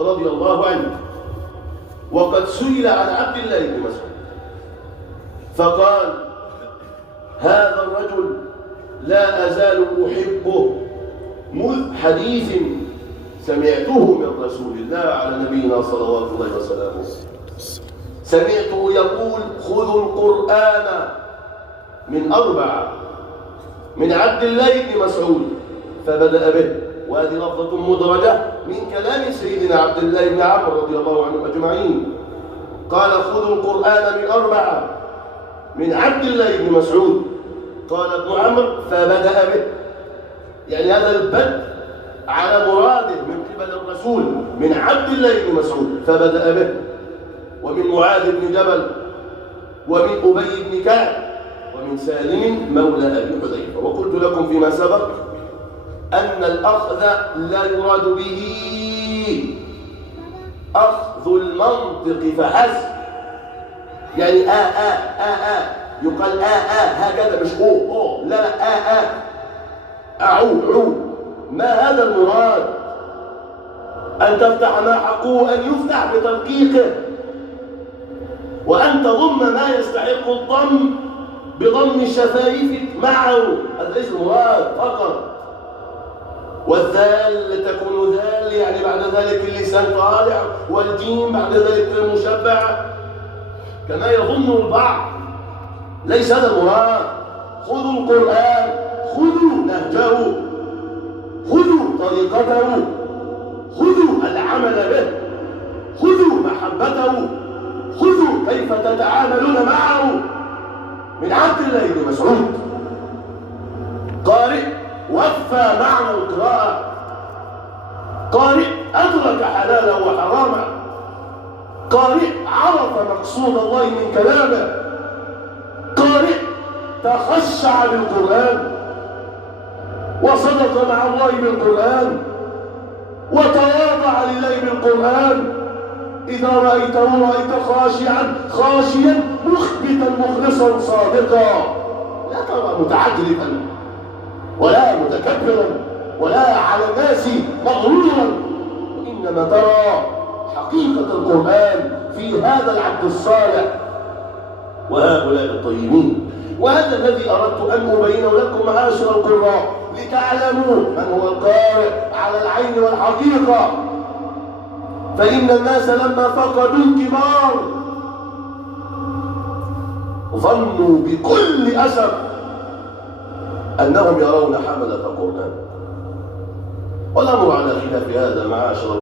رضي الله عنه، وقد سئل عن عبد الله بن مسعود فقال: هذا الرجل لا أزال أحبه مذ حديث سمعته من رسول الله على نبينا صلوات الله وسلامه، سمعته يقول: خذوا القرآن من 4 من عبد الله بن مسعود، فبدأ به. وهذه لفظة مدرجة من كلام سيدنا عبد الله بن عمرو رضي الله عنهم أجمعين. قال: خذوا القرآن من 4 من عبد الله بن مسعود. قال ابن عمرو: فبدأ به، يعني هذا البدء على مراده من قبل الرسول من عبد الله بن مسعود، فبدأ به. ومن معاذ بن جبل، ومن أبي بن كعب، ومن سالم مولى أبي حذيفة. وقلت لكم فيما سبق أن الأخذ لا يراد به أخذ المنطق فحسب، يعني يقال هكذا، مش أو لا أعو ما هذا المراد. أن تفتح ما حقه أن يفتح بترقيقه، وأن تضم ما يستحق الضم بضم الشفايف معه، هذا ليس المراد فقط. والذال تكون ذال، يعني بعد ذلك اللسان طالع، والجيم بعد ذلك المشبع كما يظن البعض، ليس هذا المراد. خذوا القرآن، خذوا نهجه، خذوا طريقته، خذوا العمل به، خذوا محبته، خذوا كيف تتعاملون معه. من عبد الله بن مسعود، قارئ وفى معنى القراءة، قارئ أدرك حلالا وحراما، قارئ عرف مقصود الله من كلامه، قارئ تخشع بالقرآن وصدق مع الله بالقرآن وتواضع لله بالقرآن. إذا رأيته رأيت خاشيا مخبتا مخلصا صادقا، لا ترى متعجرفا ولا متكبرا ولا على الناس مغرورا، وإنما ترى حقيقة القرآن في هذا العبد الصالح وهؤلاء الطيبين. وهذا الذي أردت أن أبينه لكم معاشر القراء، لتعلموا من هو القارئ على العين والحقيقة. فإن الناس لما فقدوا الكبار ظنوا بكل أسف أنهم يرون حملة القرآن، والأمر على خلاف هذا معاشر